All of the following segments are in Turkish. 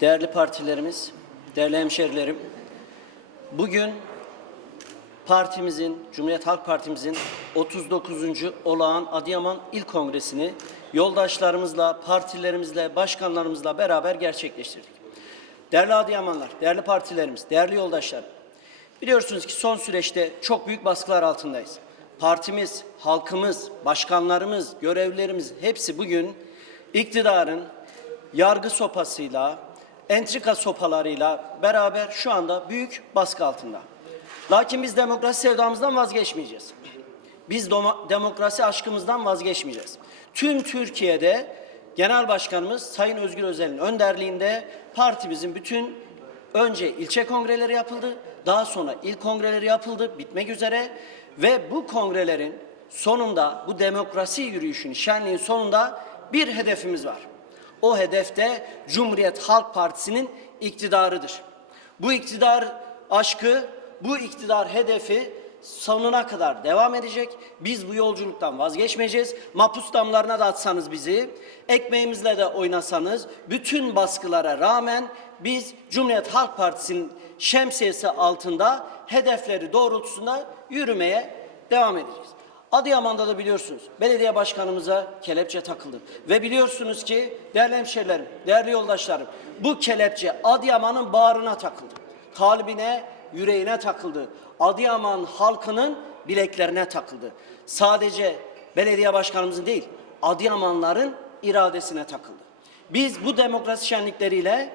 Değerli partilerimiz, değerli hemşerilerim, bugün partimizin, Cumhuriyet Halk Partimizin 39. olağan Adıyaman İl Kongresini yoldaşlarımızla, partilerimizle, başkanlarımızla beraber gerçekleştirdik. Değerli Adıyamanlar, değerli partilerimiz, değerli yoldaşlar, biliyorsunuz ki son süreçte çok büyük baskılar altındayız. Partimiz, halkımız, başkanlarımız, görevlilerimiz hepsi bugün iktidarın yargı sopasıyla, entrika sopalarıyla beraber şu anda büyük baskı altında. Lakin biz demokrasi sevdamızdan vazgeçmeyeceğiz. Biz demokrasi aşkımızdan vazgeçmeyeceğiz. Tüm Türkiye'de Genel Başkanımız Sayın Özgür Özel'in önderliğinde partimizin bütün önce ilçe kongreleri yapıldı, daha sonra il kongreleri yapıldı, bitmek üzere ve bu kongrelerin sonunda bu demokrasi yürüyüşün, şenliğin sonunda bir hedefimiz var. O hedefte Cumhuriyet Halk Partisi'nin iktidarıdır. Bu iktidar aşkı, bu iktidar hedefi sonuna kadar devam edecek. Biz bu yolculuktan vazgeçmeyeceğiz. Mapus damlarına da atsanız bizi, ekmeğimizle de oynasanız, bütün baskılara rağmen biz Cumhuriyet Halk Partisi'nin şemsiyesi altında hedefleri doğrultusunda yürümeye devam edeceğiz. Adıyaman'da da biliyorsunuz belediye başkanımıza kelepçe takıldı. Ve biliyorsunuz ki değerli hemşerilerim, değerli yoldaşlarım bu kelepçe Adıyaman'ın bağrına takıldı. Kalbine, yüreğine takıldı. Adıyaman halkının bileklerine takıldı. Sadece belediye başkanımızın değil, Adıyamanların iradesine takıldı. Biz bu demokrasi şenlikleriyle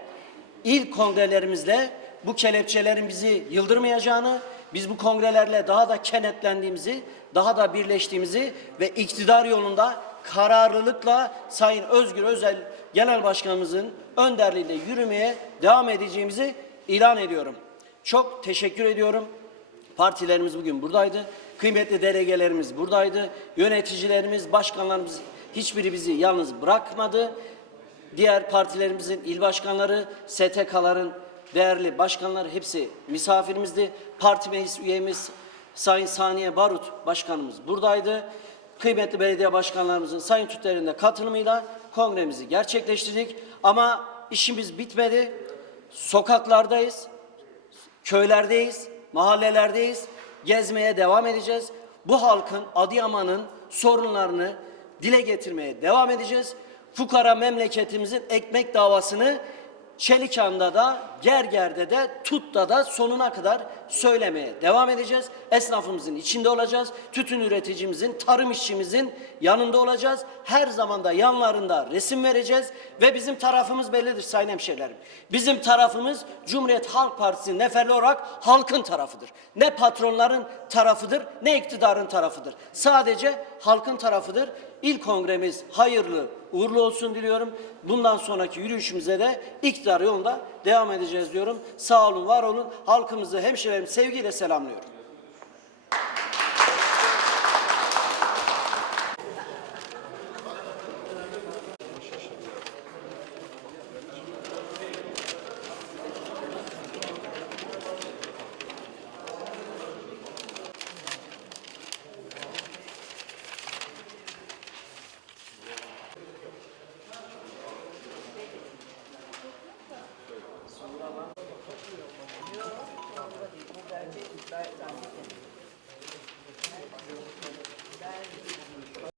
il kongrelerimizle bu kelepçelerin bizi yıldırmayacağını, biz bu kongrelerle daha da kenetlendiğimizi, daha da birleştiğimizi ve iktidar yolunda kararlılıkla Sayın Özgür Özel Genel Başkanımızın önderliğiyle yürümeye devam edeceğimizi ilan ediyorum. Çok teşekkür ediyorum. Partilerimiz bugün buradaydı. Kıymetli delegelerimiz buradaydı. Yöneticilerimiz, başkanlarımız hiçbiri bizi yalnız bırakmadı. Diğer partilerimizin il başkanları, STK'ların değerli başkanları hepsi misafirimizdi. Parti meclis üyemiz Sayın Saniye Barut başkanımız buradaydı. Kıymetli belediye başkanlarımızın Sayın Tütler'in de katılımıyla kongremizi gerçekleştirdik. Ama işimiz bitmedi. Sokaklardayız, köylerdeyiz, mahallelerdeyiz. Gezmeye devam edeceğiz. Bu halkın, Adıyaman'ın sorunlarını dile getirmeye devam edeceğiz. Fukara memleketimizin ekmek davasını Çelikan'da da, Gerger'de de, Tut'ta da sonuna kadar söylemeye devam edeceğiz. Esnafımızın içinde olacağız. Tütün üreticimizin, tarım işçimizin yanında olacağız. Her zaman da yanlarında resim vereceğiz. Ve bizim tarafımız bellidir sayın hemşehrilerim. Bizim tarafımız Cumhuriyet Halk Partisi neferli olarak halkın tarafıdır. Ne patronların tarafıdır, ne iktidarın tarafıdır. Sadece halkın tarafıdır. İl kongremiz hayırlı, uğurlu olsun diliyorum. Bundan sonraki yürüyüşümüze de iktidar yolunda devam edeceğiz diyorum. Sağ olun, var olun. Halkımızı, hemşehrilerimi sevgiyle selamlıyorum.